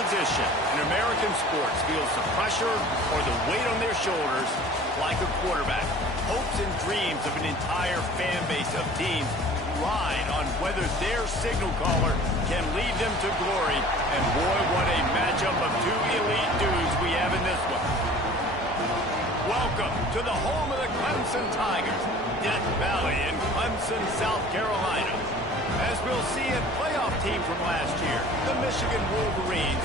position in American sports feels the pressure or the weight on their shoulders like a quarterback. Hopes and dreams of an entire fan base of teams ride on whether their signal caller can lead them to glory. And boy, what a matchup of two elite dudes we have in this one. Welcome to the home of the Clemson Tigers, Death Valley in Clemson, South Carolina. As we'll see a playoff team from last year, the Michigan Wolverines,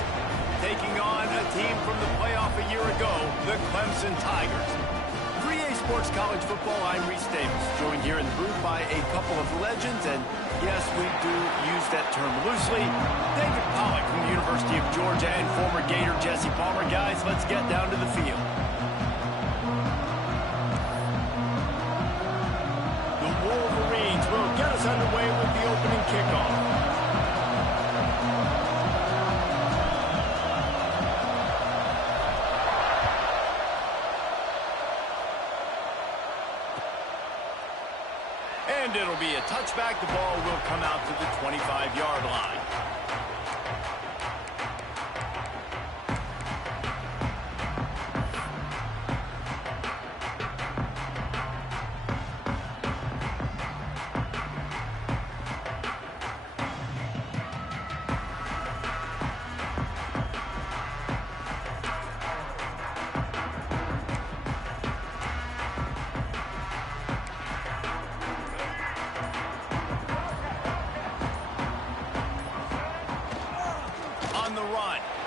taking on a team from the playoff a year ago, the Clemson Tigers. 3A Sports College Football, I'm Reese Davis, joined here in the booth by a couple of legends, and yes, we do use that term loosely. David Pollack from the University of Georgia and former Gator Jesse Palmer. Guys, let's get down to the field. The Wolverines will get us underway with the opening kickoff. And it'll be a touchback. The ball will come out to the 25-yard line.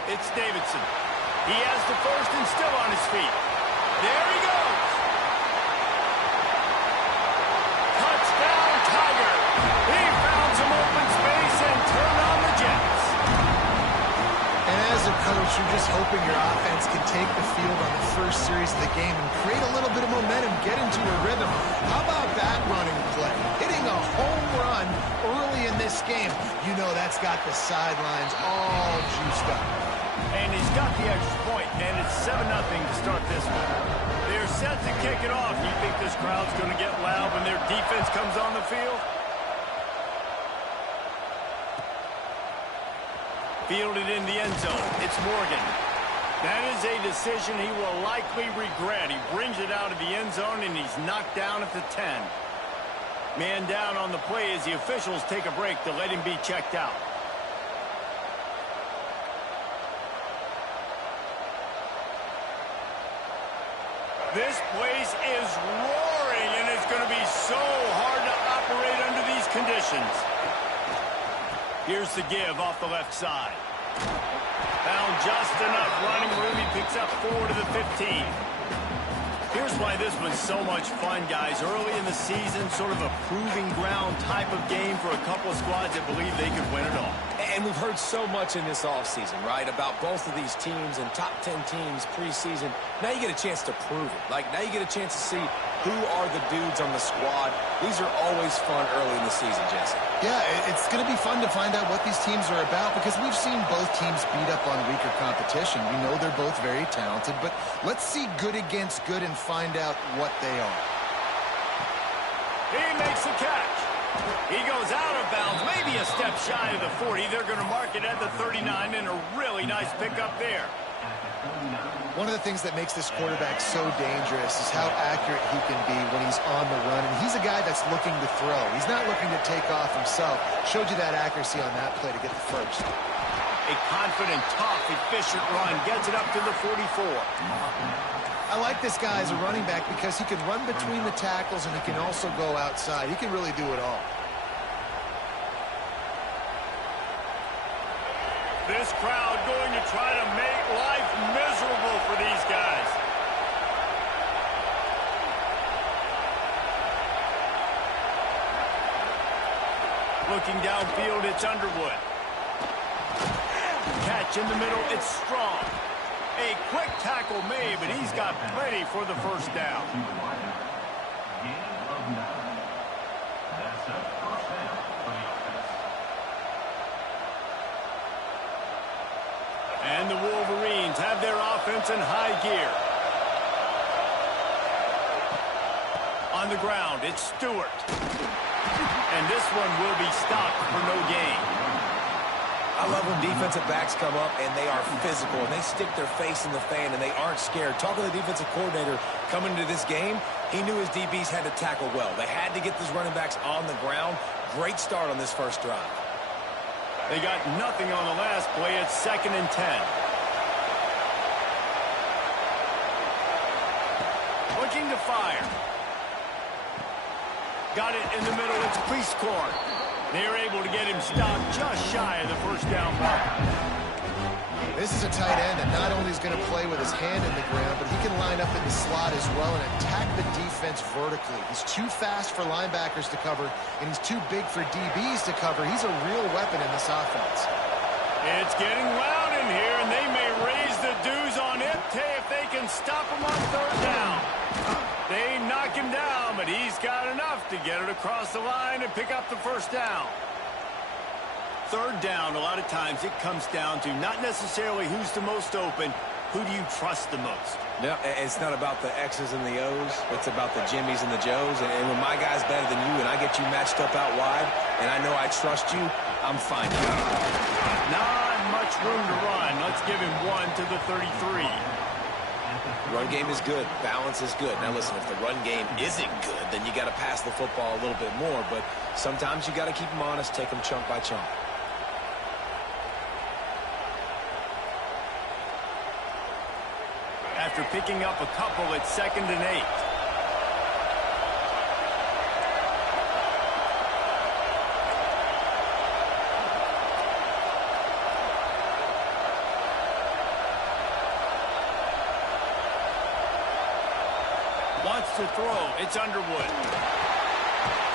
It's Davidson. He has the first and still on his feet. There he goes. Touchdown, Tiger. He found some open space and turned on the Jets. And as a coach, you're just hoping your offense can take the field on the first series of the game and create a little bit of momentum, get into a rhythm. How about that running play? Hitting a home run early in this game. You know that's got the sidelines all juiced up. And he's got the extra point, and it's 7-0 to start this one. They're set to kick it off. You think this crowd's going to get loud when their defense comes on the field? Fielded in the end zone. It's Morgan. That is a decision he will likely regret. He brings it out of the end zone, and he's knocked down at the 10. Man down on the play as the officials take a break to let him be checked out. This place is roaring, and it's going to be so hard to operate under these conditions. Here's the give off the left side. Found just enough running room. He picks up 4 to the 15. Here's why this was so much fun, guys. Early in the season, sort of a proving ground type of game for a couple of squads that believe they could win it all. And we've heard so much in this offseason, right, about both of these teams and top 10 teams preseason. Now you get a chance to prove it. Like, now you get a chance to see who are the dudes on the squad. These are always fun early in the season, Jesse. Yeah, it's going to be fun to find out what these teams are about because we've seen both teams beat up on weaker competition. We know they're both very talented, but let's see good against good and find out what they are. He makes the catch. He goes out of bounds, maybe a step shy of the 40. They're going to mark it at the 39, and a really nice pickup there. One of the things that makes this quarterback so dangerous is how accurate he can be when he's on the run. And he's a guy that's looking to throw. He's not looking to take off himself. Showed you that accuracy on that play to get the first. A confident, tough, efficient run. Gets it up to the 44. I like this guy as a running back because he can run between the tackles and he can also go outside. He can really do it all. This crowd going to try to make life miserable for these guys. Looking downfield, it's Underwood. Catch in the middle, it's Strong. A quick tackle made, but he's got plenty for the first down. And the Wolverines have their offense in high gear. On the ground, it's Stewart. And this one will be stopped for no gain. I love when defensive backs come up and they are physical and they stick their face in the fan and they aren't scared. Talking to the defensive coordinator coming into this game, he knew his DBs had to tackle well. They had to get these running backs on the ground. Great start on this first drive. They got nothing on the last play. It's 2nd and 10. Looking to fire. Got it in the middle. It's Prieskorn. They're able to get him stopped just shy of the first down mark. This is a tight end that not only is going to play with his hand in the ground, but he can line up in the slot as well and attack the defense vertically. He's too fast for linebackers to cover, and he's too big for DBs to cover. He's a real weapon in this offense. It's getting loud in here, and they may raise the dues on Ipte if they can stop him on 3rd down. They knock him down, but he's got enough to get it across the line and pick up the first down. 3rd down, a lot of times it comes down to not necessarily who's the most open, who do you trust the most? No, it's not about the X's and the O's. It's about the Jimmys and the Joes. And when my guy's better than you and I get you matched up out wide and I know I trust you, I'm fine. Not much room to run. Let's give him 1 to the 33. Run game is good. Balance is good. Now, listen, if the run game isn't good, then you got to pass the football a little bit more. But sometimes you got to keep them honest, take them chunk by chunk. After picking up a couple, it's 2nd and 8. Wants to throw. It's Underwood.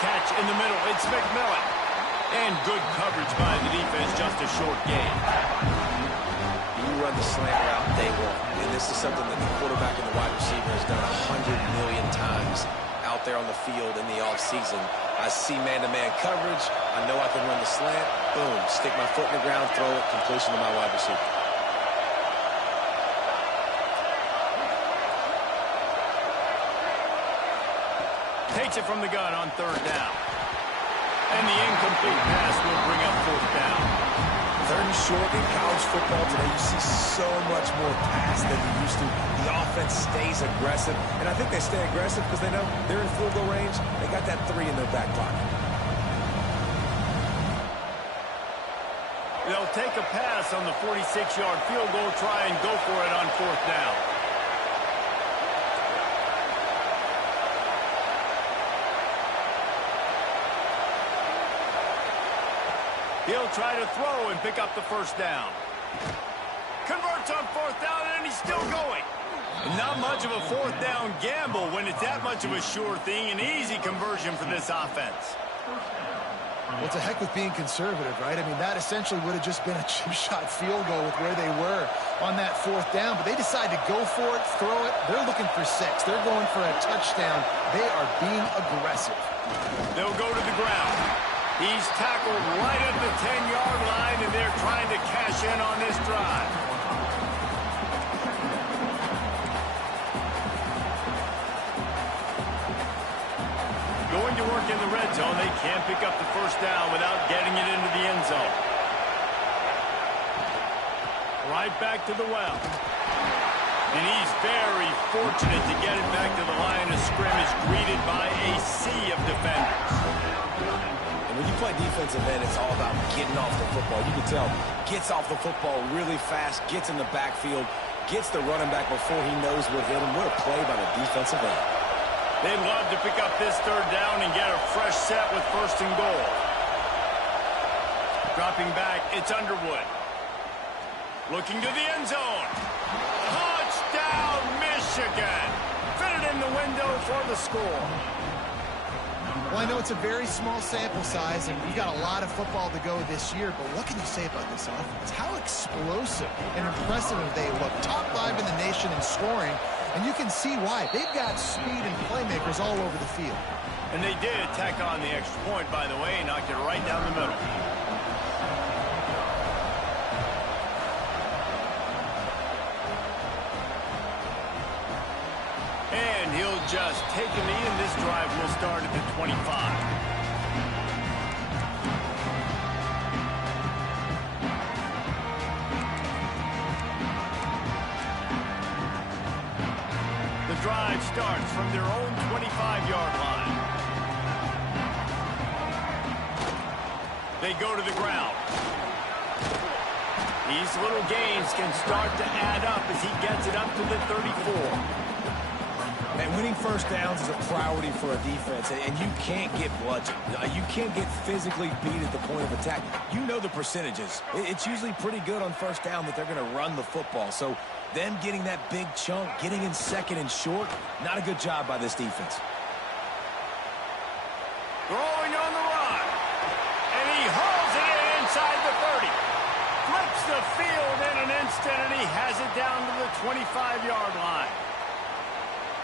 Catch in the middle. It's McMillan. And good coverage by the defense. Just a short gain. You run the slant route day one. And this is something that the quarterback and the wide receiver has done 100 million times out there on the field in the offseason. I see man-to-man coverage. I know I can run the slant. Boom. Stick my foot in the ground, throw it, completion to my wide receiver. Takes it from the gun on 3rd down. And the incomplete pass will bring up 4th down. 3rd and short in college football today, you see so much more pass than you used to. The offense stays aggressive, and I think they stay aggressive because they know they're in field goal range. They got that 3 in their back pocket. They'll take a pass on the 46-yard field goal, try and go for it on 4th down. He'll try to throw and pick up the first down. Converts on 4th down, and he's still going. Not much of a 4th down gamble when it's that much of a sure thing. An easy conversion for this offense. Well, it's a heck with being conservative, right? I mean, that essentially would have just been a chip shot field goal with where they were on that 4th down. But they decide to go for it, throw it. They're looking for 6. They're going for a touchdown. They are being aggressive. They'll go to the ground. He's tackled right at the 10-yard line, and they're trying to cash in on this drive. Going to work in the red zone. They can't pick up the first down without getting it into the end zone. Right back to the well. And he's very fortunate to get it back to the line of scrimmage, greeted by a sea of defenders. When you play defensive end, it's all about getting off the football. You can tell, gets off the football really fast, gets in the backfield, gets the running back before he knows what hit him. What a play by the defensive end. They'd love to pick up this 3rd down and get a fresh set with 1st and goal. Dropping back, it's Underwood. Looking to the end zone. Touchdown, Michigan! Fit it in the window for the score. Well, I know it's a very small sample size, and we've got a lot of football to go this year, but what can you say about this offense? How explosive and impressive they look. Top 5 in the nation in scoring, and you can see why. They've got speed and playmakers all over the field. And they did tack on the extra point, by the way, and knocked it right down the middle. And he'll just take a knee, and this drive will start at the 25. from their own 25-yard line. They go to the ground. These little gains can start to add up as he gets it up to the 34. And winning first downs is a priority for a defense, and you can't get bludgeoned. You can't get physically beat at the point of attack. You know the percentages. It's usually pretty good on first down that they're going to run the football. So them getting that big chunk, getting in second and short, not a good job by this defense. Throwing on the run. And he hauls it in inside the 30. Flips the field in an instant, and he has it down to the 25-yard line.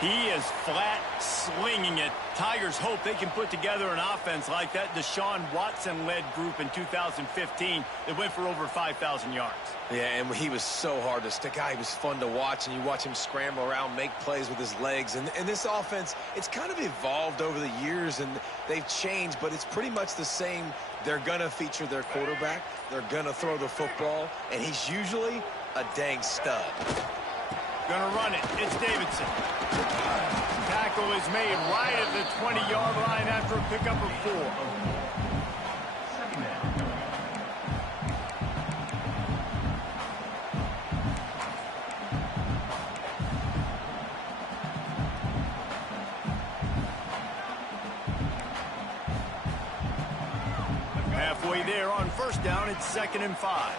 He is flat slinging it. Tigers hope they can put together an offense like that Deshaun Watson-led group in 2015 that went for over 5,000 yards. Yeah, and he was so hard to stick out. He was fun to watch, and you watch him scramble around, make plays with his legs. And this offense, it's kind of evolved over the years, and they've changed, but it's pretty much the same. They're going to feature their quarterback. They're going to throw the football, and he's usually a dang stud. Gonna run it. It's Davidson. Tackle is made right at the 20-yard line after a pickup of 4. Halfway there on first down, it's 2nd and 5.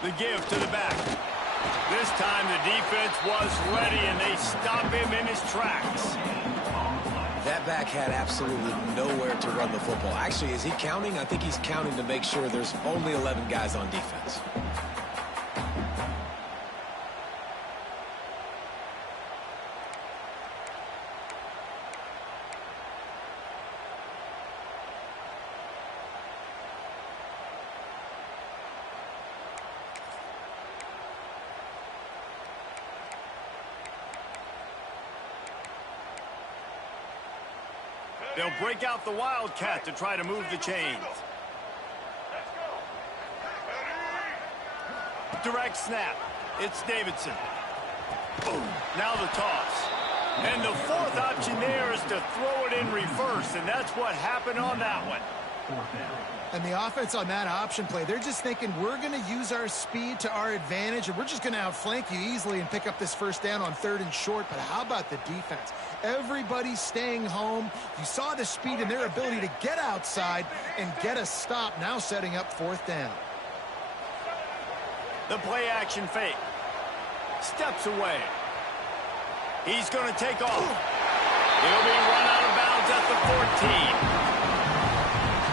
The give to the back. This time the defense was ready, and they stop him in his tracks. That back had absolutely nowhere to run the football. Actually, is he counting? I think he's counting to make sure there's only 11 guys on defense. They'll break out the Wildcat to try to move the chains. Direct snap. It's Davidson. Boom. Now the toss. And the fourth option there is to throw it in reverse, and that's what happened on that one. And the offense on that option play, they're just thinking we're going to use our speed to our advantage, and we're just going to outflank you easily and pick up this first down on 3rd and short. But how about the defense? Everybody's staying home. You saw the speed and their ability to get outside and get a stop, now setting up 4th down. The play action fake. Steps away. He's going to take off. He'll be run out of bounds at the 14.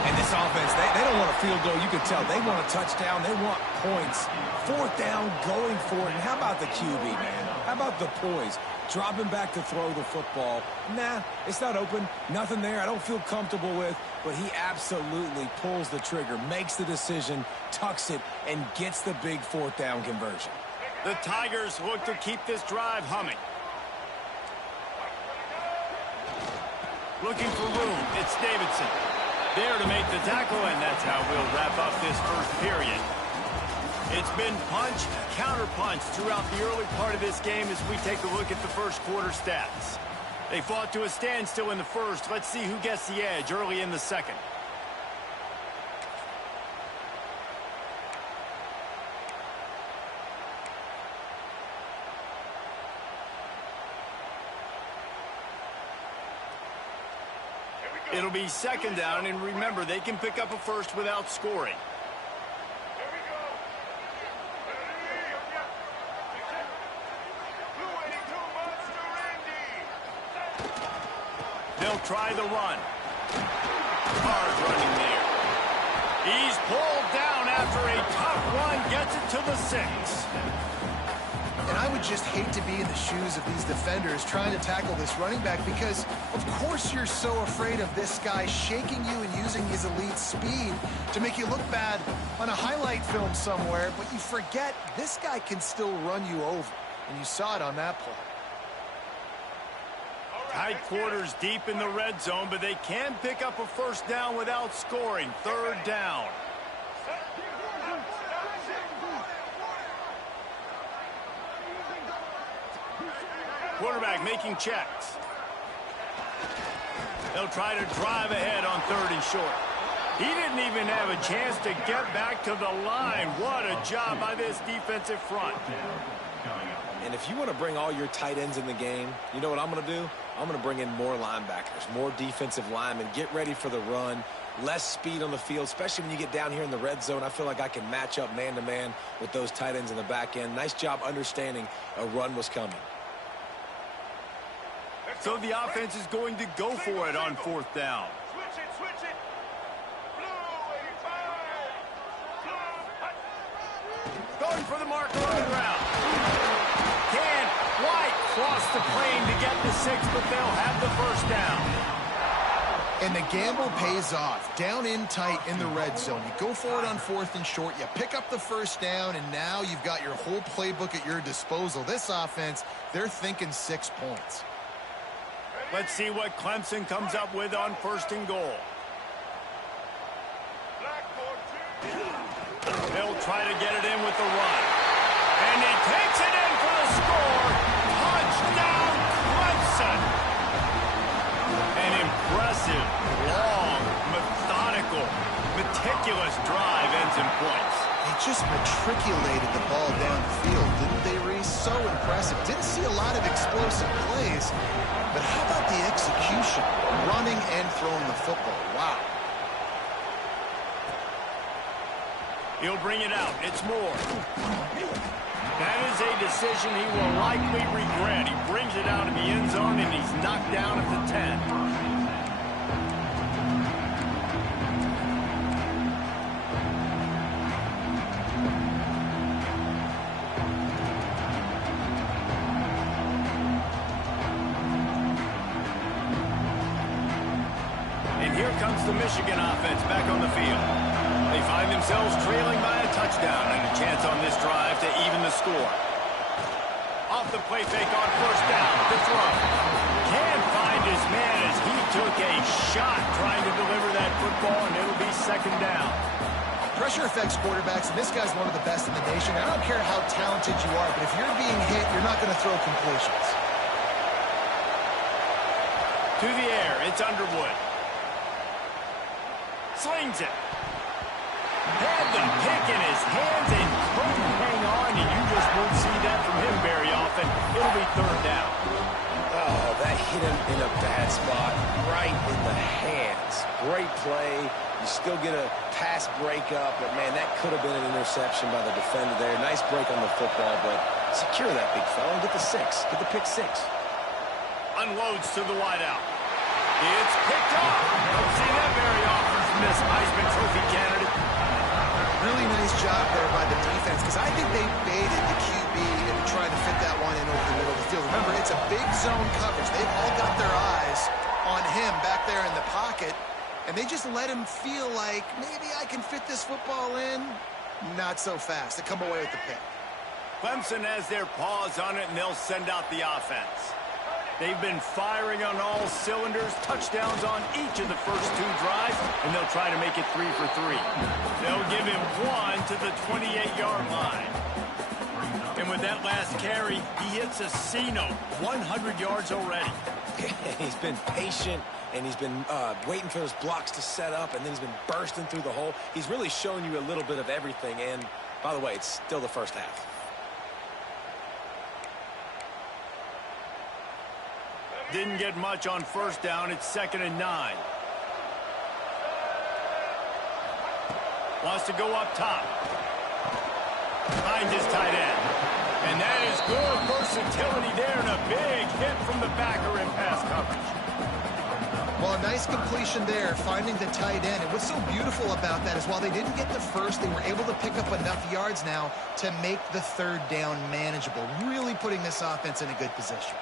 And this offense, they don't want a field goal. You can tell they want a touchdown. They want points. 4th down, going for it. And how about the QB, man? How about the poise? Dropping back to throw the football. Nah, it's not open. Nothing there I don't feel comfortable with. But he absolutely pulls the trigger, makes the decision, tucks it, and gets the big 4th down conversion. The Tigers look to keep this drive humming. Looking for room. It's Davidson. There to make the tackle, and that's how we'll wrap up this first period. It's been punch, counter-punch throughout the early part of this game as we take a look at the first quarter stats. They fought to a standstill in the first. Let's see who gets the edge early in the second. It'll be 2nd down, and remember, they can pick up a first without scoring. They'll try the run. Hard running there. He's pulled down after a tough run, gets it to the 6. And I would just hate to be in the shoes of these defenders trying to tackle this running back because, of course, you're so afraid of this guy shaking you and using his elite speed to make you look bad on a highlight film somewhere, but you forget this guy can still run you over, and you saw it on that play. Tight quarters deep in the red zone, but they can pick up a first down without scoring. 3rd down. Quarterback making checks. They'll try to drive ahead on 3rd and short. He didn't even have a chance to get back to the line. What a job by this defensive front. And if you want to bring all your tight ends in the game, you know what I'm going to do? I'm going to bring in more linebackers, more defensive linemen, get ready for the run, less speed on the field, especially when you get down here in the red zone. I feel like I can match up man-to-man with those tight ends in the back end. Nice job understanding a run was coming. So the offense is going to go for it on 4th down. Switch it. Going for the marker on the ground. Can White cross the plane to get the 6, but they'll have the 1st down. And the gamble pays off. Down in tight in the red zone. You go for it on 4th and short. You pick up the 1st down, and now you've got your whole playbook at your disposal. This offense, they're thinking 6 points. Let's see what Clemson comes up with on 1st and goal. They'll try to get it in with the run. And he takes it in for the score. Touchdown, Clemson. An impressive, long, methodical, meticulous drive ends in points. They just matriculated the ball downfield, didn't they, Reese? So impressive. Didn't see a lot of explosive plays, but how about the execution? Running and throwing the football. Wow. He'll bring it out. It's Moore. That is a decision he will likely regret. He brings it out in the end zone, and he's knocked down at the 10. Here comes the Michigan offense back on the field. They find themselves trailing by a touchdown and a chance on this drive to even the score. Off the play fake on 1st down, the throw. Can't find his man as he took a shot trying to deliver that football, and it'll be 2nd down. Pressure affects quarterbacks, and this guy's one of the best in the nation. I don't care how talented you are, but if you're being hit, you're not going to throw completions. To the air, it's Underwood. Slings it. Had the pick in his hands and couldn't hang on, and you just won't see that from him very often. It'll be 3rd down. Oh, that hit him in a bad spot, right in the hands. Great play. You still get a pass breakup, but, man, that could have been an interception by the defender there. Nice break on the football, but secure that big fella and get the 6. Get the pick 6. Unloads to the wideout. It's picked off. Don't see that very often. Miss Heisman Trophy candidate. Really nice job there by the defense, because I think they baited the QB into trying to fit that one in over the middle of the field. Remember, it's a big zone coverage. They've all got their eyes on him back there in the pocket, and they just let him feel like, maybe I can fit this football in. Not so fast. They come away with the pick. Clemson has their paws on it, and they'll send out the offense. They've been firing on all cylinders, touchdowns on each of the first 2 drives, and they'll try to make it 3 for 3. They'll give him 1 to the 28-yard line. And with that last carry, he hits a C-note, 100 yards already. He's been patient, and he's been waiting for those blocks to set up, and then he's been bursting through the hole. He's really shown you a little bit of everything, and by the way, it's still the first half. Didn't get much on 1st down. It's 2nd and 9. Wants to go up top. Finds his tight end. And that is good versatility there, and a big hit from the backer in pass coverage. Well, a nice completion there, finding the tight end. And what's so beautiful about that is while they didn't get the 1st, they were able to pick up enough yards now to make the 3rd down manageable, really putting this offense in a good position.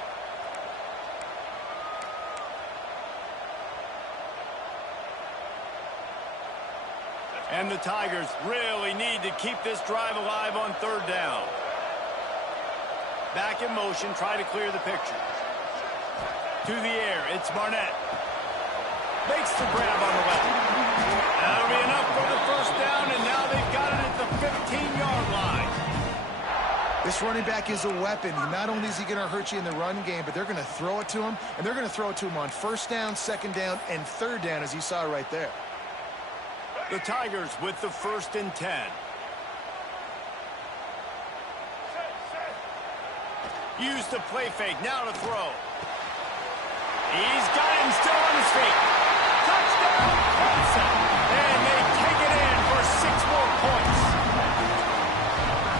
And the Tigers really need to keep this drive alive on 3rd down. Back in motion, try to clear the picture. To the air, it's Barnett. Makes the grab on the left. That'll be enough for the 1st down, and now they've got it at the 15-yard line. This running back is a weapon. Not only is he going to hurt you in the run game, but they're going to throw it to him, and they're going to throw it to him on first down, second down, and third down, as you saw right there. The Tigers with the 1st and 10. Use the play fake. Now to throw. He's got him still on his feet. Touchdown, Clemson. And they take it in for 6 more points.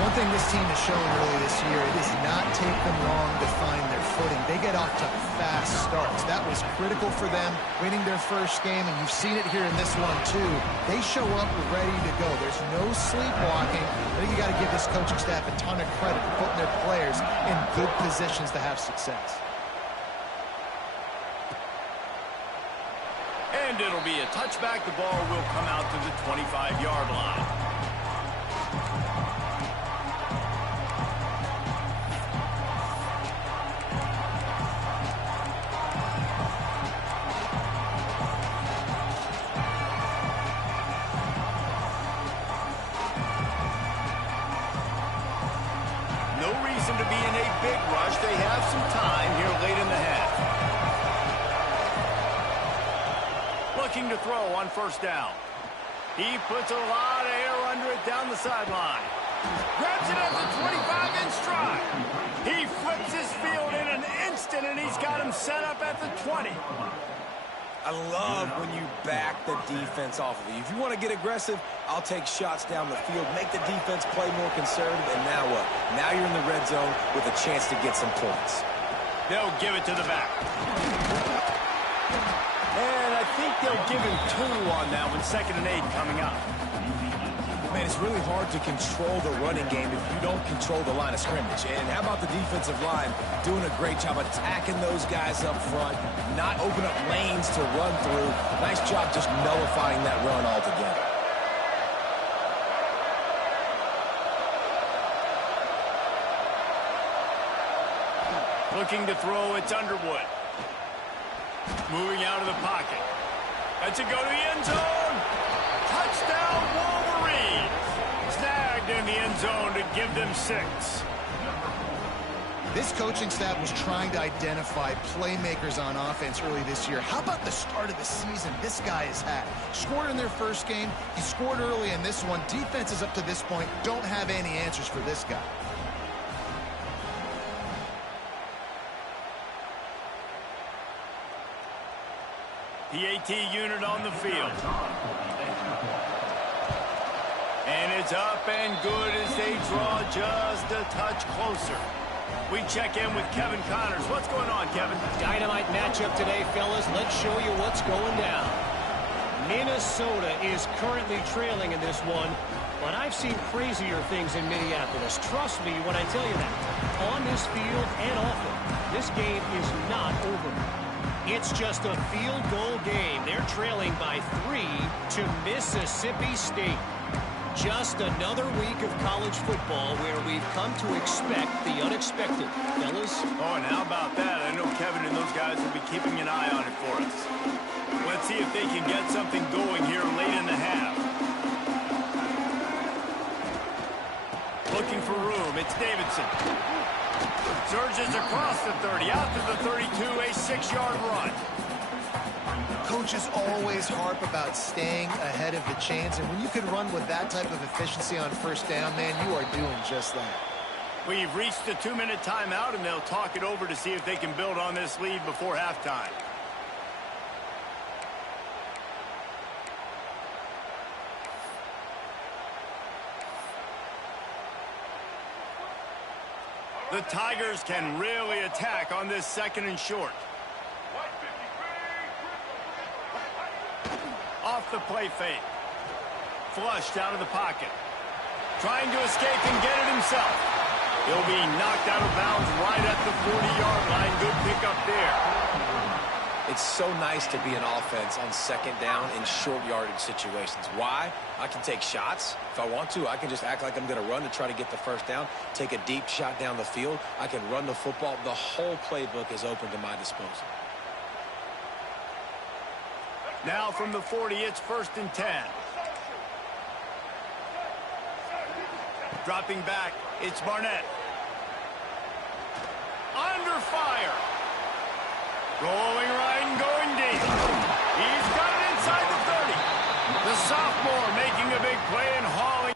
One thing this team has shown early this year, it does not take them long to find their footing. They get off to fast starts. That was critical for them, winning their first game, and you've seen it here in this one too. They show up ready to go. There's no sleepwalking. I think you got to give this coaching staff a ton of credit for putting their players in good positions to have success. And it'll be a touchback. The ball will come out to the 25-yard line. No reason to be in a big rush. They have some time here late in the half. Looking to throw on first down. He puts a lot of air under it down the sideline. Grabs it at the 25 in stride. He flips his field in an instant, and he's got him set up at the 20. I love when you back the defense off of you. If you want to get aggressive, I'll take shots down the field, make the defense play more conservative, and now what? Now you're in the red zone with a chance to get some points. They'll give it to the back. And I think they'll give him 2 on that one, 2nd and 8 coming up. Man, it's really hard to control the running game if you don't control the line of scrimmage. And how about the defensive line doing a great job attacking those guys up front, not open up lanes to run through. Nice job just nullifying that run altogether. Looking to throw, it's Underwood. Moving out of the pocket. That's a go to the end zone. Touchdown, Wolverines. Snagged in the end zone to give them 6. This coaching staff was trying to identify playmakers on offense early this year. How about the start of the season this guy has had? Scored in their first game. He scored early in this one. Defenses up to this point don't have any answers for this guy. The AT unit on the field. And it's up and good as they draw just a touch closer. We check in with Kevin Connors. What's going on, Kevin? Dynamite matchup today, fellas. Let's show you what's going down. Minnesota is currently trailing in this one, but I've seen crazier things in Minneapolis. Trust me when I tell you that. On this field and off it, this game is not over. It's just a field goal game. They're trailing by 3 to Mississippi State. Just another week of college football where we've come to expect the unexpected. Fellas? Oh, and how about that? I know Kevin and those guys will be keeping an eye on it for us. Let's see if they can get something going here late in the half. Looking for room. It's Davidson. Surges across the 30, out to the 32, a 6-yard run. Coaches always harp about staying ahead of the chains, and when you can run with that type of efficiency on first down, man, you are doing just that. We've reached the 2-minute timeout, and they'll talk it over to see if they can build on this lead before halftime. The Tigers can really attack on this 2nd and short. Off the play fake. Flushed out of the pocket. Trying to escape and get it himself. He'll be knocked out of bounds right at the 40-yard line. Good pickup there. It's so nice to be an offense on 2nd down in short yardage situations. Why? I can take shots. If I want to, I can just act like I'm going to run to try to get the first down, take a deep shot down the field. I can run the football. The whole playbook is open to my disposal. Now from the 40, it's 1st and 10. Dropping back, it's Barnett. Rolling right and going deep. He's got it inside the 30. The sophomore making a big play and hauling.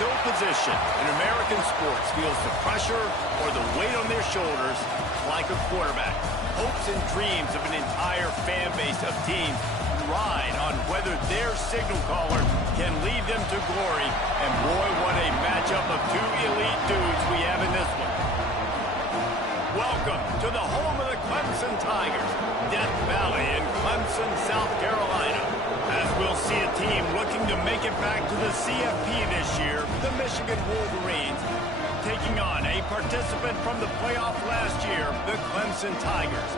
No position in American sports feels the pressure or the weight on their shoulders like a quarterback. Hopes and dreams of an entire fan base of teams ride on whether their signal caller can lead them to glory. And boy, what a matchup of two elite dudes we have in this one. Welcome to the home of the Clemson Tigers, Death Valley in Clemson, South Carolina. As we'll see a team looking to make it back to the CFP this year, the Michigan Wolverines, taking on a participant from the playoff last year, the Clemson Tigers.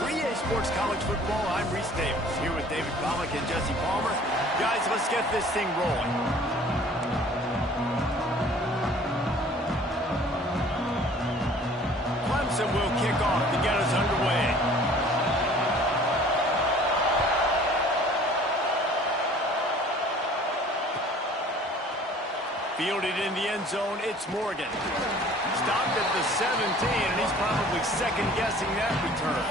For EA Sports College Football, I'm Reese Davis, here with David Pollack and Jesse Palmer. Guys, let's get this thing rolling. Clemson will kick off to get us underway. Fielded in the end zone, it's Morgan. Stopped at the 17, and he's probably second-guessing that return.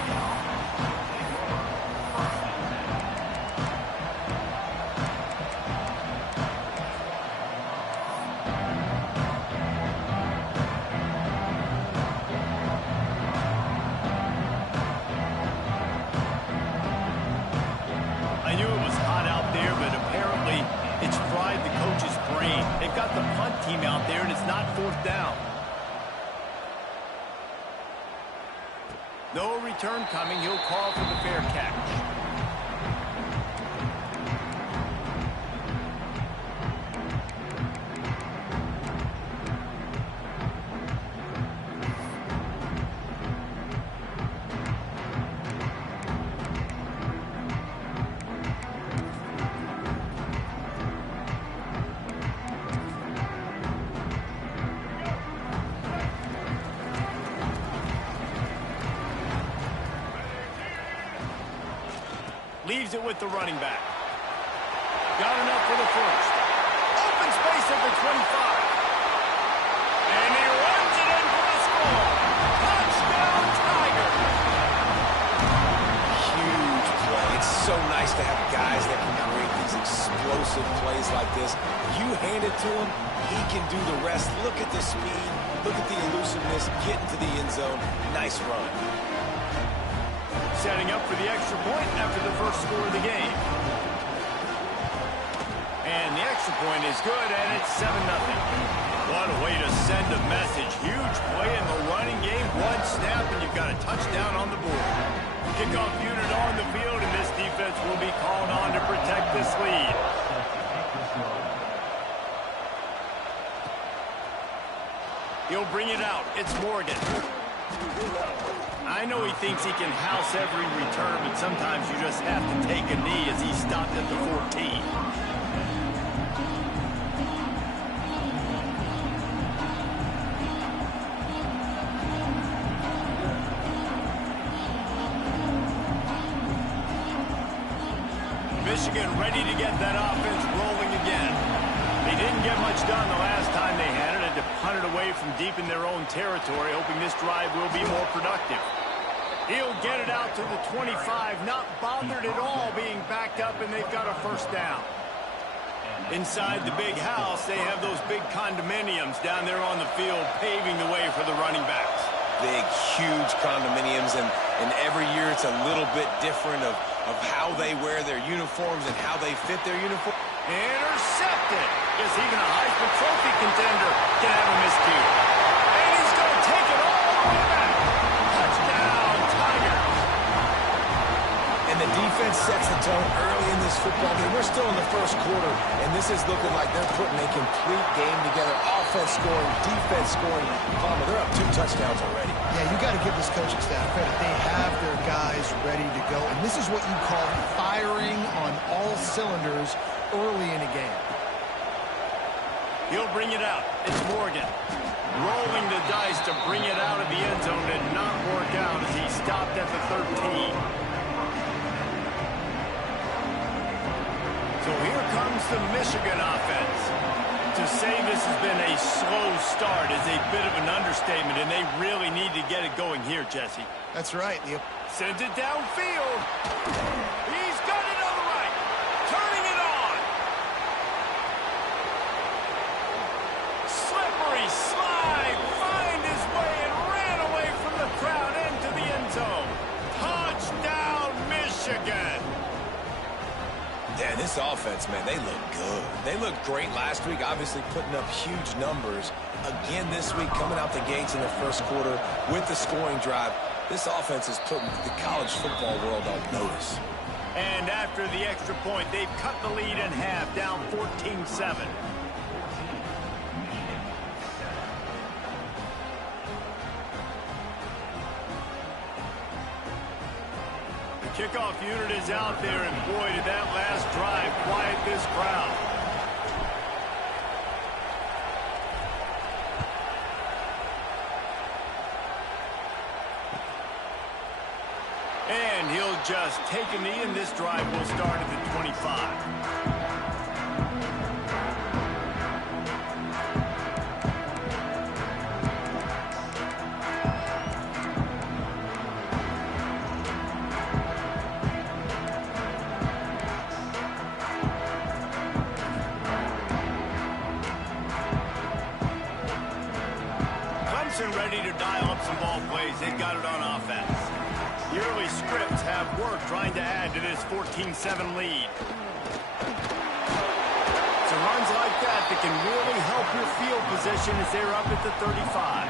I knew it was hot out there, but apparently it's fried the coach's brain. They've got the punt team out there, and it's not fourth down. No return coming. He'll call for the fair catch. Leaves it with the running back. Got enough for the first. Open space at the 25. And he runs it in for the score. Touchdown, Tigers. Huge play. It's so nice to have guys that can create these explosive plays like this. You hand it to him, he can do the rest. Look at the speed. Look at the elusiveness. Get into the end zone. Nice run. Setting up for the extra point after the first score of the game. And the extra point is good, and it's 7-0. What a way to send a message. Huge play in the running game. One snap, and you've got a touchdown on the board. Kickoff unit on the field, and this defense will be called on to protect this lead. He'll bring it out. It's Morgan. I know he thinks he can house every return, but sometimes you just have to take a knee as he stopped at the 14. Michigan ready to get that offense rolling again. They didn't get much done the last time they had it, and to punt it away from deep in their own territory, hoping this drive will be more productive. He'll get it out to the 25, not bothered at all being backed up, and they've got a first down. Inside the big house, they have those big condominiums down there on the field, paving the way for the running backs. Big, huge condominiums, and every year it's a little bit different of how they wear their uniforms and how they fit their uniform. Intercepted. Guess even a Heisman Trophy contender can have a miscue. And he's going to take it all the way back. Touchdown, Tigers. And the defense sets the tone early in this football game. We're still in the first quarter, and this is looking like they're putting a complete game together. Offense scoring, defense scoring. Palmer, they're up 2 touchdowns already. Yeah, you got to give this coaching staff credit. They have their guys ready to go, and this is what you call firing on all cylinders early in a game. He'll bring it out. It's Morgan. Rolling the dice to bring it out of the end zone did not work out as he stopped at the 13. So here comes the Michigan offense. To say this has been a slow start is a bit of an understatement, and they really need to get it going here, Jesse. That's right. Sends it downfield. He's got it on the right. Turning it on. Slippery slide. Find his way and ran away from the crowd into the end zone. Touchdown, Michigan. Yeah, this offense, man, they look good. They looked great last week, obviously putting up huge numbers. Again this week, coming out the gates in the first quarter with the scoring drive. This offense is putting the college football world on notice. And after the extra point, they've cut the lead in half, down 14-7. Kickoff unit is out there, and boy, did that last drive quiet this crowd. And he'll just take a knee, and this drive will start at the 25. Ready to dial up some ball plays. They've got it on offense. The early scripts have worked trying to add to this 14-7 lead. So runs like that can really help your field position as they're up at the 35.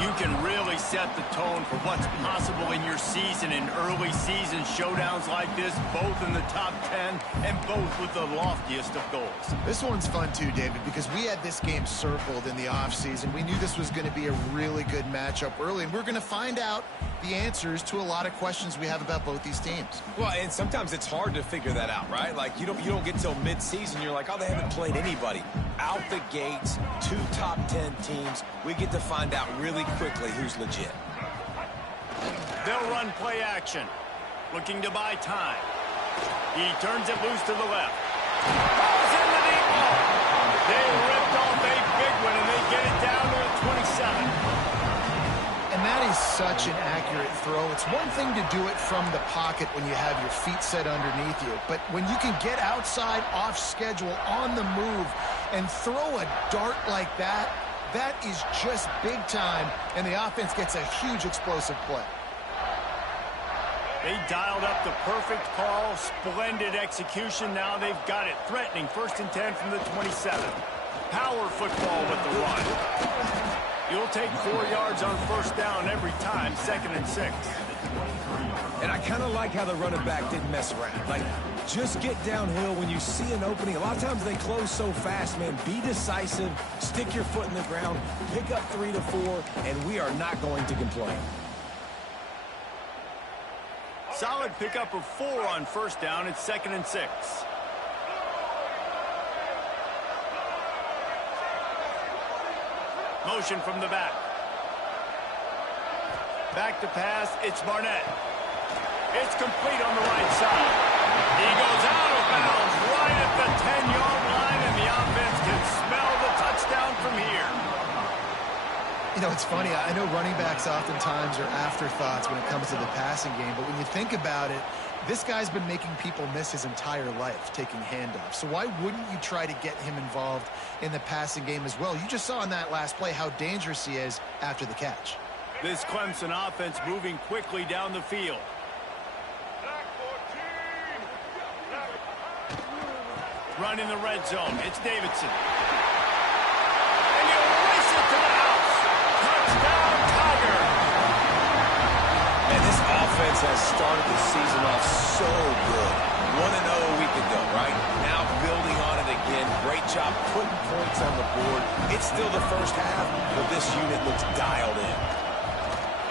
You can really set the tone for what's possible in your season in early season showdowns like this, both in the top 10 and both with the loftiest of goals. This one's fun too, David, because we had this game circled in the offseason. We knew this was going to be a really good matchup early, and we're going to find out the answers to a lot of questions we have about both these teams. Well, and sometimes it's hard to figure that out, right? Like, you don't get till mid-season. You're like, oh, they haven't played anybody. Out the gates, 2 top 10 teams. We get to find out really quickly who's legit. They'll run play action, looking to buy time. He turns it loose to the left. Balls in the deep ball. They ripped off a big one, and they get it down to the 27. And that is such an accurate throw. It's one thing to do it from the pocket when you have your feet set underneath you, but when you can get outside, off schedule, on the move, and throw a dart like that, that is just big time, and the offense gets a huge explosive play. They dialed up the perfect call, splendid execution. Now they've got it, threatening 1st and 10 from the 27. Power football with the run. You'll take 4 yards on first down every time, 2nd and 6. And I kind of like how the running back didn't mess around. Like, just get downhill when you see an opening. A lot of times they close so fast, man. Be decisive, stick your foot in the ground, pick up 3 to 4, and we are not going to complain. Solid pickup of 4 on first down. It's 2nd and 6. Motion from the back. Back to pass. It's Barnett. It's complete on the right side. He goes out of bounds right at the 10-yard line, and the offense can smell the touchdown from here. You know, it's funny. I know running backs oftentimes are afterthoughts when it comes to the passing game, but when you think about it, this guy's been making people miss his entire life taking handoffs. So why wouldn't you try to get him involved in the passing game as well? You just saw in that last play how dangerous he is after the catch. This Clemson offense moving quickly down the field. Run in the red zone. It's Davidson. And he'll race it to the house. Touchdown, Tiger. And this offense has started the season off so good. 1-0 a week ago, right? Now building on it again. Great job putting points on the board. It's still the first half, but this unit looks dialed in.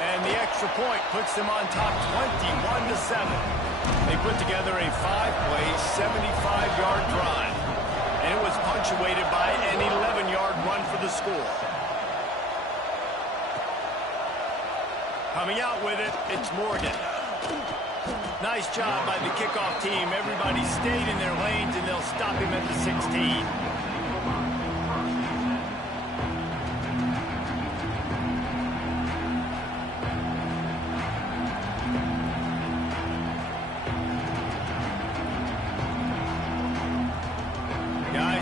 And the extra point puts them on top 21-7. They put together a 5-play, 75-yard drive. And it was punctuated by an 11-yard run for the score. Coming out with it, it's Morgan. Nice job by the kickoff team. Everybody stayed in their lanes, and they'll stop him at the 16.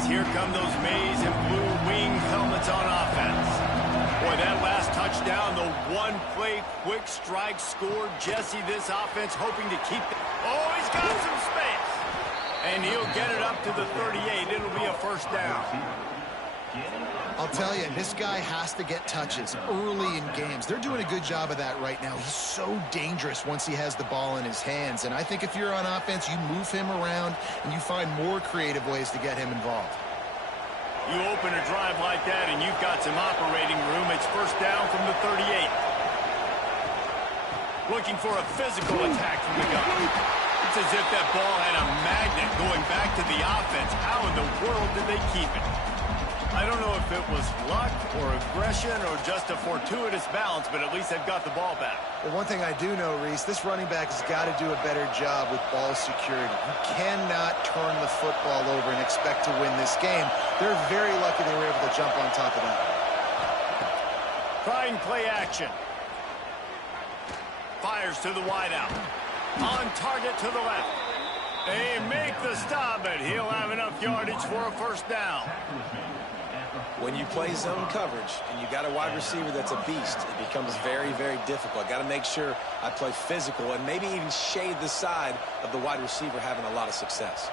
Here come those maize and blue wing helmets on offense. Boy, that last touchdown, the one-play quick strike score. Jesse, this offense hoping to keep it. Oh, he's got some space. And he'll get it up to the 38. It'll be a first down. I'll tell you, this guy has to get touches early in games. They're doing a good job of that right now. He's so dangerous once he has the ball in his hands. And I think if you're on offense, you move him around and you find more creative ways to get him involved. You open a drive like that and you've got some operating room. It's first down from the 38. Looking for a physical attack from the gun. It's as if that ball had a magnet going back to the offense. How in the world did they keep it? I don't know if it was luck or aggression or just a fortuitous balance, but at least they've got the ball back. Well, one thing I do know, Reese, this running back has got to do a better job with ball security. You cannot turn the football over and expect to win this game. They're very lucky they were able to jump on top of that. Trying play action. Fires to the wideout. On target to the left. They make the stop, but he'll have enough yardage for a first down. When you play zone coverage and you got a wide receiver that's a beast, it becomes very, very difficult. I got to make sure I play physical and maybe even shade the side of the wide receiver having a lot of success.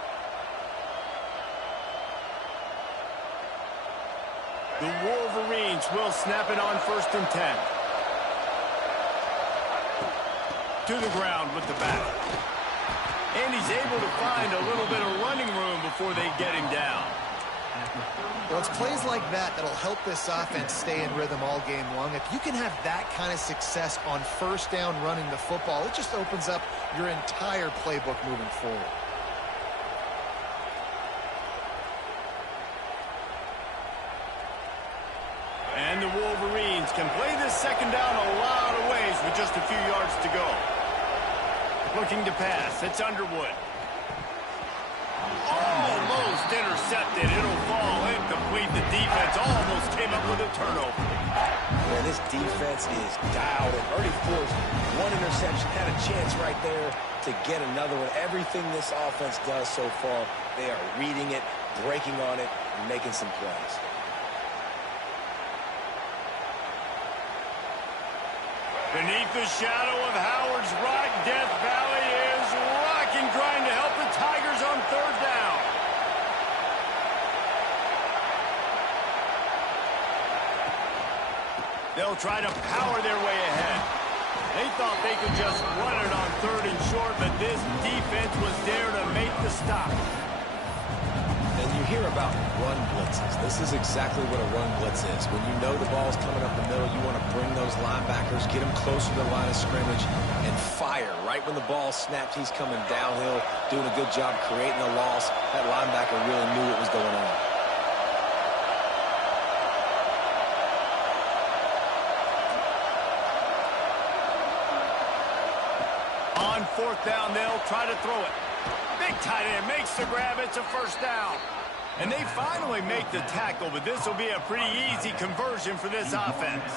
The Wolverines will snap it on 1st and 10. To the ground with the back. And he's able to find a little bit of running room before they get him down. Well, it's plays like that that'll help this offense stay in rhythm all game long. If you can have that kind of success on first down running the football, it just opens up your entire playbook moving forward. And the Wolverines can play this second down a lot of ways with just a few yards to go. Looking to pass. It's Underwood. Almost intercepted. It'll fall incomplete. The defense almost came up with a turnover. Man, this defense is dialed and already forced one interception. Had a chance right there to get another one. Everything this offense does so far, they are reading it, breaking on it, and making some plays. Beneath the shadow of Howard's Rock, Death Valley is rocking, trying to help the Tigers on 3rd down. They'll try to power their way ahead. They thought they could just run it on 3rd and short, but this defense was there to make the stop. And you hear about run blitzes. This is exactly what a run blitz is. When you know the ball's coming up the middle, you want to bring those linebackers, get them closer to the line of scrimmage, and fire. Right when the ball snapped, he's coming downhill, doing a good job creating a loss. That linebacker really knew what was going on. On 4th down, they'll try to throw it. Big tight end makes the grab. It's a 1st down. And they finally make the tackle, but this will be a pretty easy conversion for this offense.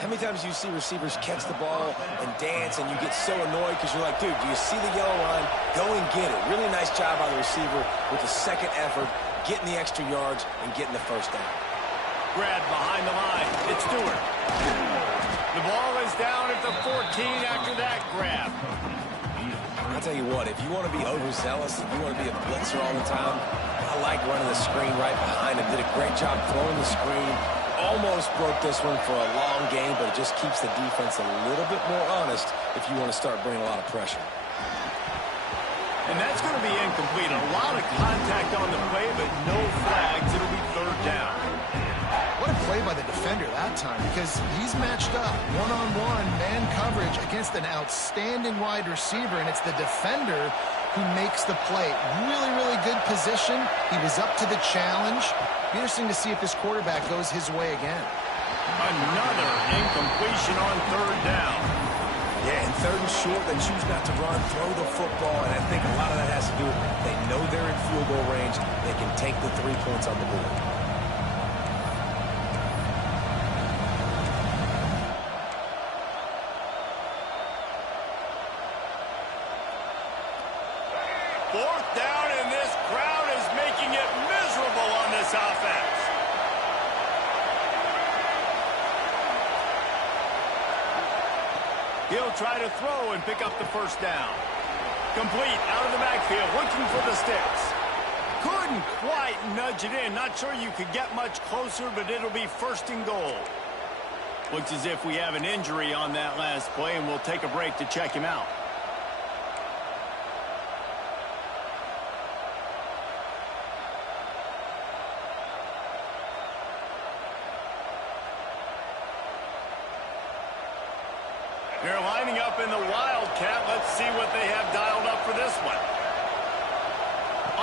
How many times do you see receivers catch the ball and dance, and you get so annoyed because you're like, dude, do you see the yellow line? Go and get it. Really nice job by the receiver with the 2nd effort, getting the extra yards and getting the 1st down. Grab behind the line. It's Stewart. The ball is down at the 14 after that grab. I'll tell you what, if you want to be overzealous, if you want to be a blitzer all the time, I like running the screen right behind him. Did a great job throwing the screen. Almost broke this one for a long game, but it just keeps the defense a little bit more honest if you want to start bringing a lot of pressure. And that's going to be incomplete. A lot of contact on the play, but no flags. It'll be 3rd down. What a play by the defender that time, because he's matched up one-on-one man coverage against an outstanding wide receiver, and it's the defender who makes the play. Really, really good position. He was up to the challenge. Be interesting to see if this quarterback goes his way again. Another incompletion on 3rd down. Yeah, and 3rd and short, they choose not to run, throw the football, and I think a lot of that has to do with they know they're in field goal range. They can take the 3 points on the board. He'll try to throw and pick up the 1st down. Complete out of the backfield, looking for the sticks. Couldn't quite nudge it in. Not sure you could get much closer, but it'll be 1st and goal. Looks as if we have an injury on that last play, and we'll take a break to check him out. They're lining up in the Wildcat. Let's see what they have dialed up for this one.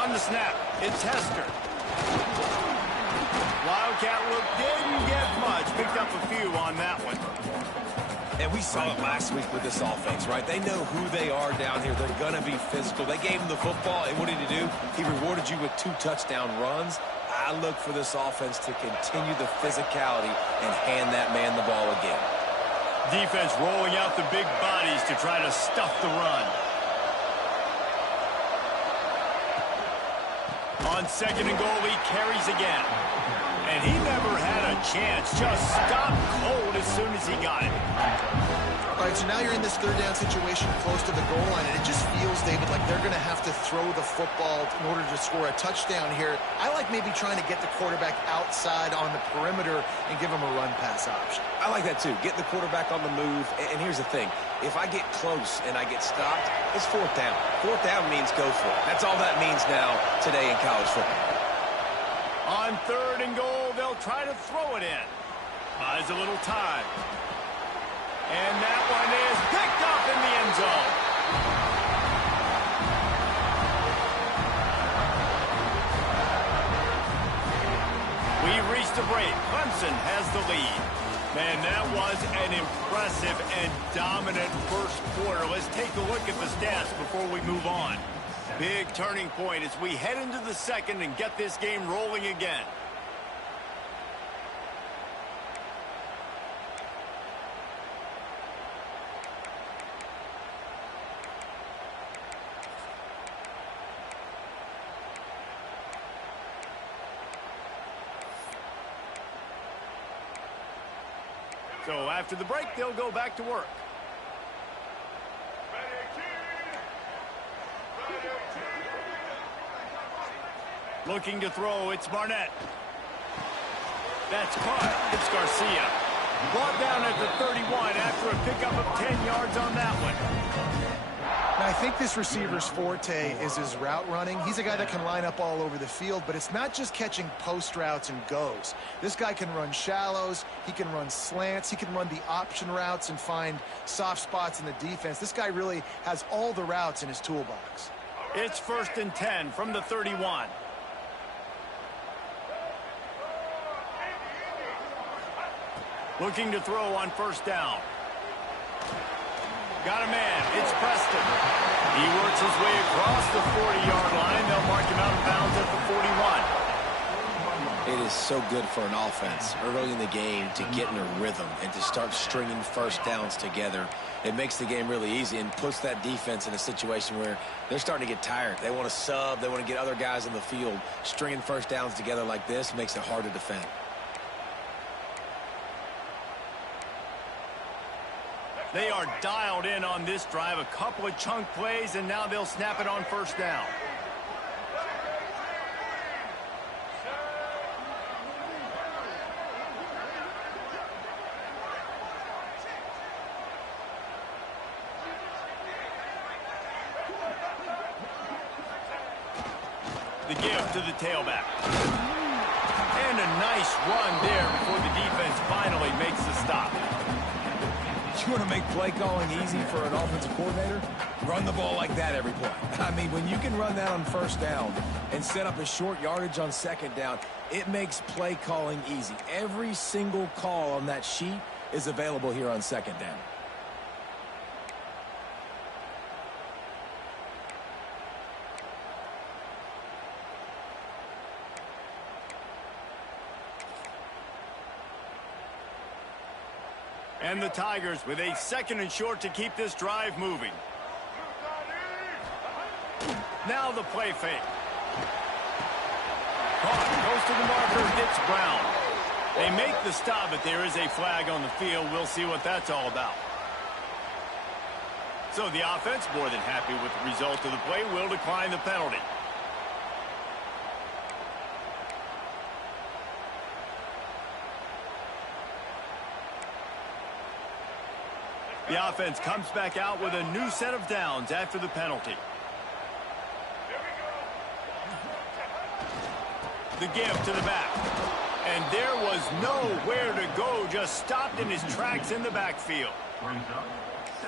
On the snap, it's Hester. Wildcat look didn't get much. Picked up a few on that one. And we saw it last week with this offense, right? They know who they are down here. They're going to be physical. They gave him the football, and what did he do? He rewarded you with 2 touchdown runs. I look for this offense to continue the physicality and hand that man the ball again. Defense rolling out the big bodies to try to stuff the run. On 2nd and goal, he carries again. And he never had a chance. Just stopped cold as soon as he got it. All right, so now you're in this 3rd down situation close to the goal line, and it just feels, David, like they're going to have to throw the football in order to score a touchdown here. I like maybe trying to get the quarterback outside on the perimeter and give him a run-pass option. I like that, too. Get the quarterback on the move. And here's the thing. If I get close and I get stopped, it's 4th down. 4th down means go for it. That's all that means now today in college football. On 3rd and goal, they'll try to throw it in. Buys a little time. And that one is picked up in the end zone. We reached a break. Clemson has the lead. Man, that was an impressive and dominant 1st quarter. Let's take a look at the stats before we move on. Big turning point as we head into the 2nd and get this game rolling again. So after the break, they'll go back to work. Looking to throw, it's Barnett. That's caught. It's Garcia. Brought down at the 31 after a pickup of 10 yards on that one. Now, I think this receiver's forte is his route running. He's a guy that can line up all over the field, but it's not just catching post routes and goes. This guy can run shallows, he can run slants, he can run the option routes and find soft spots in the defense. This guy really has all the routes in his toolbox. It's 1st and 10 from the 31. Looking to throw on 1st down. Got a man. It's Preston. He works his way across the 40-yard line. They'll mark him out of bounds at the 41. It is so good for an offense early in the game to get in a rhythm and to start stringing 1st downs together. It makes the game really easy and puts that defense in a situation where they're starting to get tired. They want to sub. They want to get other guys in the field. Stringing 1st downs together like this makes it hard to defend. They are dialed in on this drive. A couple of chunk plays, and now they'll snap it on 1st down. The give to the tailback. And a nice run there before the defense finally makes the stop. You want to make play calling easy for an offensive coordinator? Run the ball like that every play. I mean, when you can run that on 1st down and set up a short yardage on 2nd down, it makes play calling easy. Every single call on that sheet is available here on 2nd down. And the Tigers with a 2nd and short to keep this drive moving. Now the play fake. Goes to the marker, hits Brown. They make the stop, but there is a flag on the field. We'll see what that's all about. So the offense, more than happy with the result of the play, will decline the penalty. The offense comes back out with a new set of downs after the penalty. The give to the back. And there was nowhere to go, just stopped in his tracks in the backfield.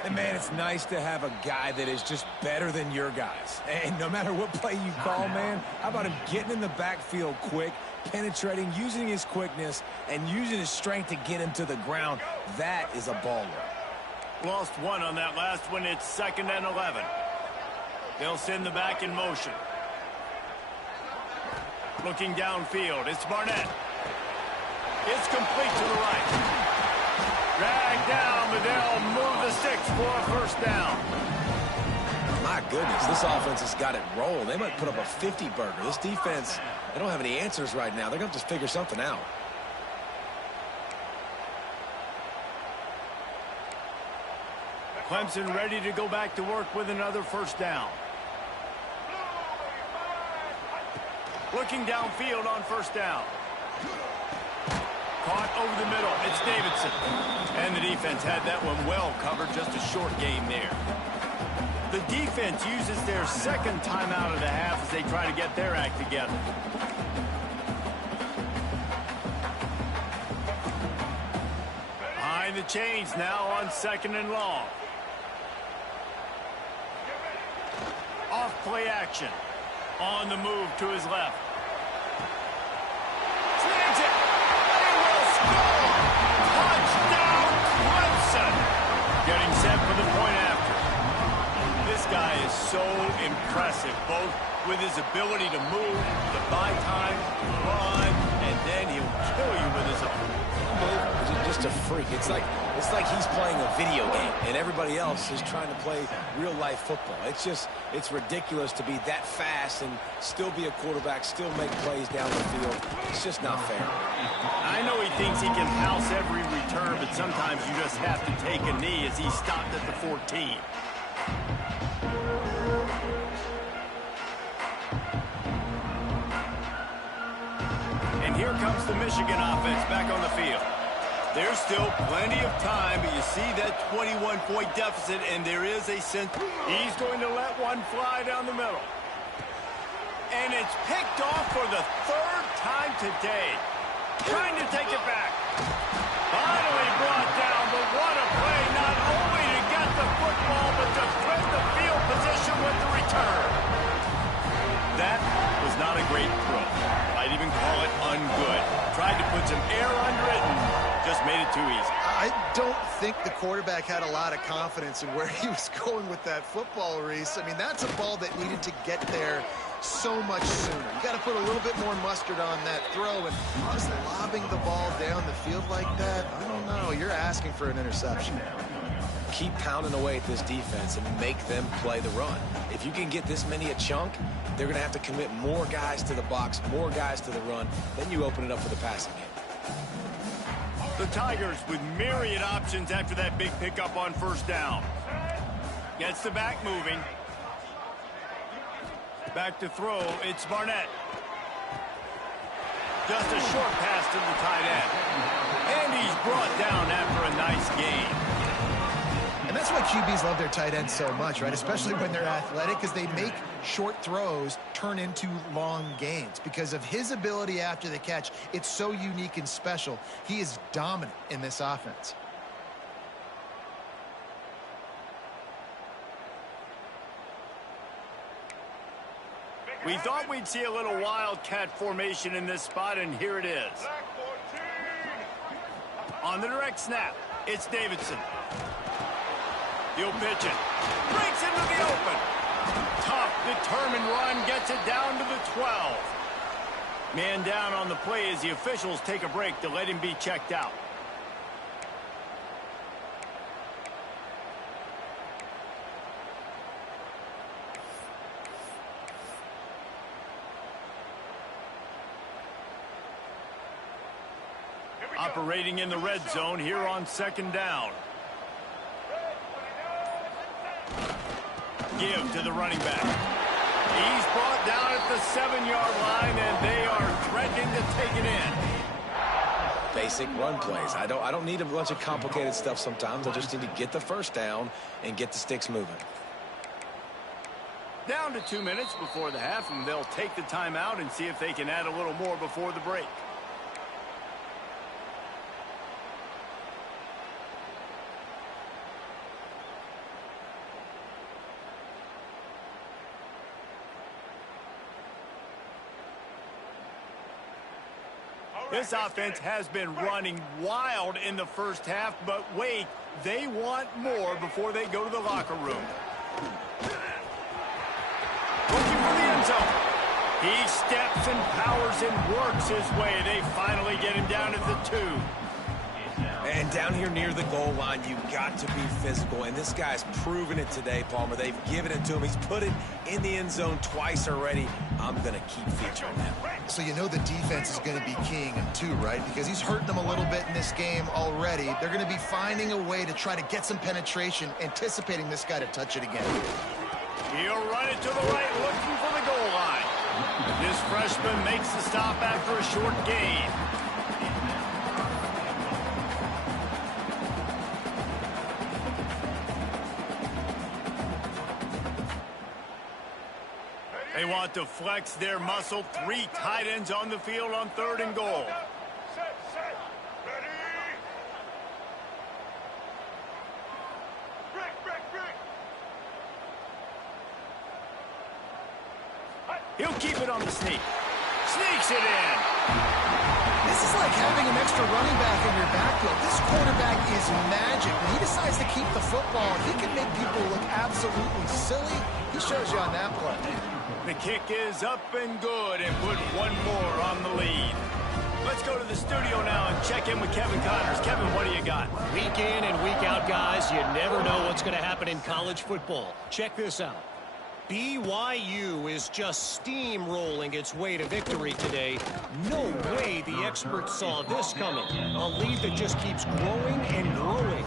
And, man, it's nice to have a guy that is just better than your guys. And no matter what play you call, man, how about him getting in the backfield quick, penetrating, using his quickness, and using his strength to get him to the ground. That is a baller. Lost one on that last one. It's 2nd and 11. They'll send the back in motion. Looking downfield. It's Barnett. It's complete to the right. Dragged down, but they'll move the sticks for a 1st down. My goodness, this offense has got it rolling. They might put up a 50-burger. This defense, they don't have any answers right now. They're going to have to figure something out. Clemson ready to go back to work with another 1st down. Looking downfield on 1st down. Caught over the middle. It's Davidson. And the defense had that one well covered. Just a short game there. The defense uses their 2nd timeout of the half as they try to get their act together. Behind the chains now on 2nd and long. Off play action. On the move to his left. Slings it. They will score. Touchdown, Clemson. Getting set for the point after. This guy is so impressive, both with his ability to move, to buy time, run, and then he'll kill you with his arm. Just a freak. It's like he's playing a video game, and everybody else is trying to play real-life football. It's ridiculous to be that fast and still be a quarterback, still make plays down the field. It's just not fair. I know he thinks he can house every return, but sometimes you just have to take a knee as he stopped at the 14. And here comes the Michigan offense back on the field. There's still plenty of time, but you see that 21-point deficit, and there is a sense he's going to let one fly down the middle. And it's picked off for the third time today. Trying to take it back. Finally brought down, but what a play, not only to get the football, but to thread the field position with the return. That was not a great throw. I'd even call it ungood. Tried to put some air under it and just made it too easy. I don't think the quarterback had a lot of confidence in where he was going with that football, Reese. I mean, that's a ball that needed to get there so much sooner. You got to put a little bit more mustard on that throw, and just lobbing the ball down the field like that, I don't know. You're asking for an interception. Keep pounding away at this defense and make them play the run. If you can get this many a chunk, they're going to have to commit more guys to the box, more guys to the run. Then you open it up for the passing game. The Tigers with myriad options after that big pickup on first down. Gets the back moving. Back to throw, it's Barnett. Just a short pass to the tight end. And he's brought down after a nice gain. And that's why QBs love their tight ends so much, right? Especially when they're athletic, because they make short throws turn into long gains. Because of his ability after the catch, it's so unique and special. He is dominant in this offense. We thought we'd see a little wildcat formation in this spot, and here it is. On the direct snap, it's Davidson. He'll pitch it. Breaks into the open. Tough, determined run, gets it down to the 12. Man down on the play as the officials take a break to let him be checked out. Operating in the red zone here on second down. Give to the running back. He's brought down at the 7-yard line, and they are threatening to take it in. Basic run plays. I don't need a bunch of complicated stuff sometimes. I just need to get the first down and get the sticks moving. Down to 2 minutes before the half, and they'll take the timeout and see if they can add a little more before the break. This offense has been running wild in the first half, but wait, they want more before they go to the locker room. Looking for the end zone. He steps and powers and works his way. They finally get him down at the 2. And down here near the goal line, you've got to be physical. And this guy's proven it today, Palmer. They've given it to him. He's put it in the end zone twice already. I'm going to keep featuring him. So you know the defense is going to be keying him too, right? Because he's hurting them a little bit in this game already. They're going to be finding a way to try to get some penetration, anticipating this guy to touch it again. He'll run it to the right, looking for the goal line. This freshman makes the stop after a short gain. They want to flex their muscle. 3 tight ends on the field on 3rd and goal. He'll keep it on the sneak. Sneaks it in. This is like having an extra running back in your backfield. This quarterback is magic. When he decides to keep the football, he can make people look absolutely silly. He shows you on that play. The kick is up and good, and put one more on the lead. Let's go to the studio now and check in with Kevin Connors. Kevin, what do you got? Week in and week out, guys, you never know what's going to happen in college football. Check this out. BYU is just steamrolling its way to victory today. No way the experts saw this coming. A lead that just keeps growing and growing.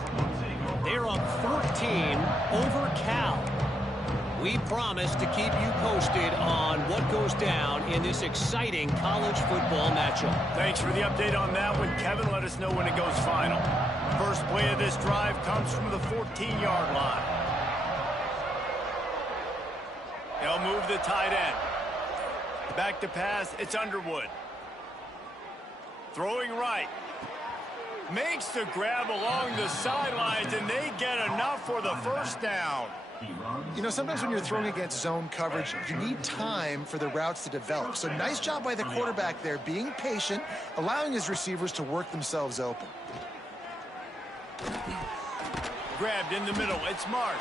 They're up 14 over Cal. We promise to keep you posted on what goes down in this exciting college football matchup. Thanks for the update on that one, Kevin. Let us know when it goes final. First play of this drive comes from the 14-yard line. They'll move the tight end. Back to pass, it's Underwood. Throwing right. Makes the grab along the sidelines, and they get enough for the first down. You know, sometimes when you're throwing against zone coverage, you need time for the routes to develop. So nice job by the quarterback there, being patient, allowing his receivers to work themselves open. Grabbed in the middle, it's Marsh.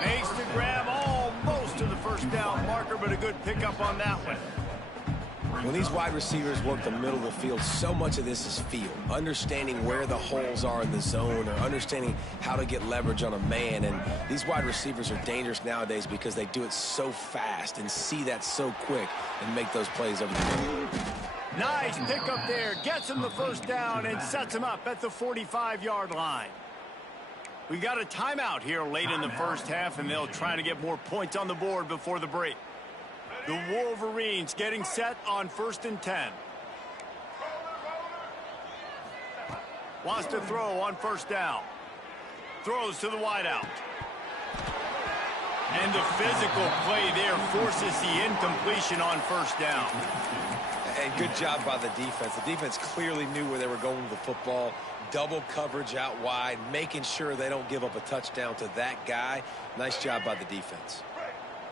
Makes the grab almost to the first down marker, but a good pickup on that one. When these wide receivers work the middle of the field, so much of this is feel. Understanding where the holes are in the zone or understanding how to get leverage on a man. And these wide receivers are dangerous nowadays because they do it so fast and see that so quick and make those plays over the middle. Nice pickup there. Gets him the first down and sets him up at the 45-yard line. We got a timeout here late in the first half, and they'll try to get more points on the board before the break. The Wolverines getting set on 1st and 10. Wants to throw on first down. Throws to the wideout. And the physical play there forces the incompletion on first down. And good job by the defense. The defense clearly knew where they were going with the football. Double coverage out wide, making sure they don't give up a touchdown to that guy. Nice job by the defense.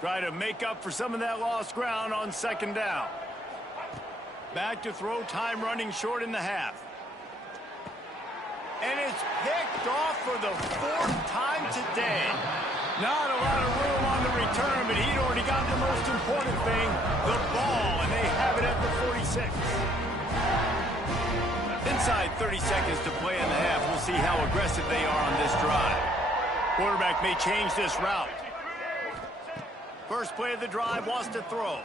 Try to make up for some of that lost ground on second down. Back to throw, time running short in the half. And it's picked off for the 4th time today. Not a lot of room on the return, but he'd already got the most important thing, the ball, and they have it at the 46. Inside 30 seconds to play in the half. We'll see how aggressive they are on this drive. Quarterback may change this route. First play of the drive, wants to throw.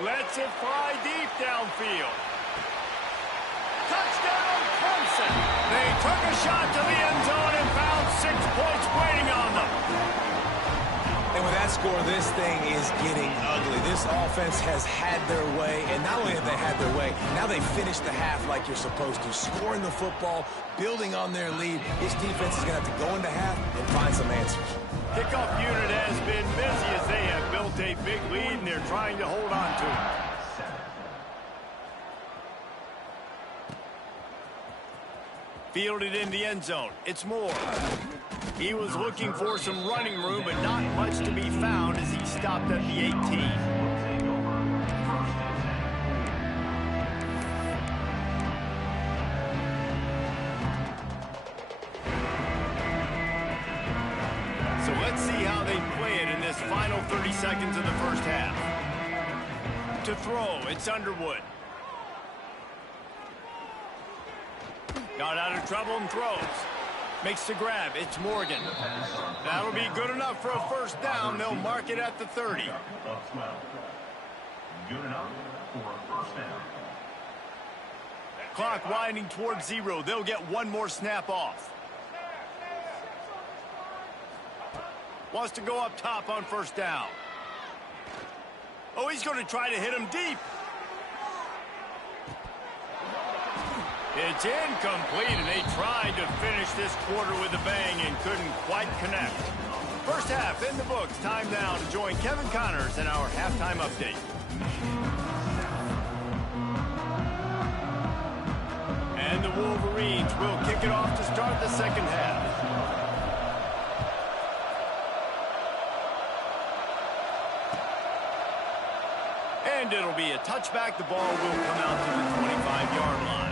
Lets it fly deep downfield. Touchdown, Clemson. They took a shot to the end zone and found 6 points waiting on them. And with that score, this thing is getting ugly. This offense has had their way, and not only have they had their way, now they finished the half like you're supposed to, scoring the football, building on their lead. This defense is going to have to go into half and find some answers. Kickoff unit has been busy as they have built a big lead, and they're trying to hold on to it. Fielded in the end zone. It's Moore. He was looking for some running room, but not much to be found as he stopped at the 18. So let's see how they play it in this final 30 seconds of the first half. To throw, it's Underwood. Got out of trouble and throws. Makes the grab. It's Morgan. That'll be good enough for a first down. They'll mark it at the 30. Good enough for a first down. Clock winding towards 0. They'll get one more snap off. Wants to go up top on first down. Oh, he's going to try to hit him deep. It's incomplete, and they tried to finish this quarter with a bang and couldn't quite connect. First half in the books. Time now to join Kevin Connors in our halftime update. And the Wolverines will kick it off to start the second half. And it'll be a touchback. The ball will come out to the 25-yard line.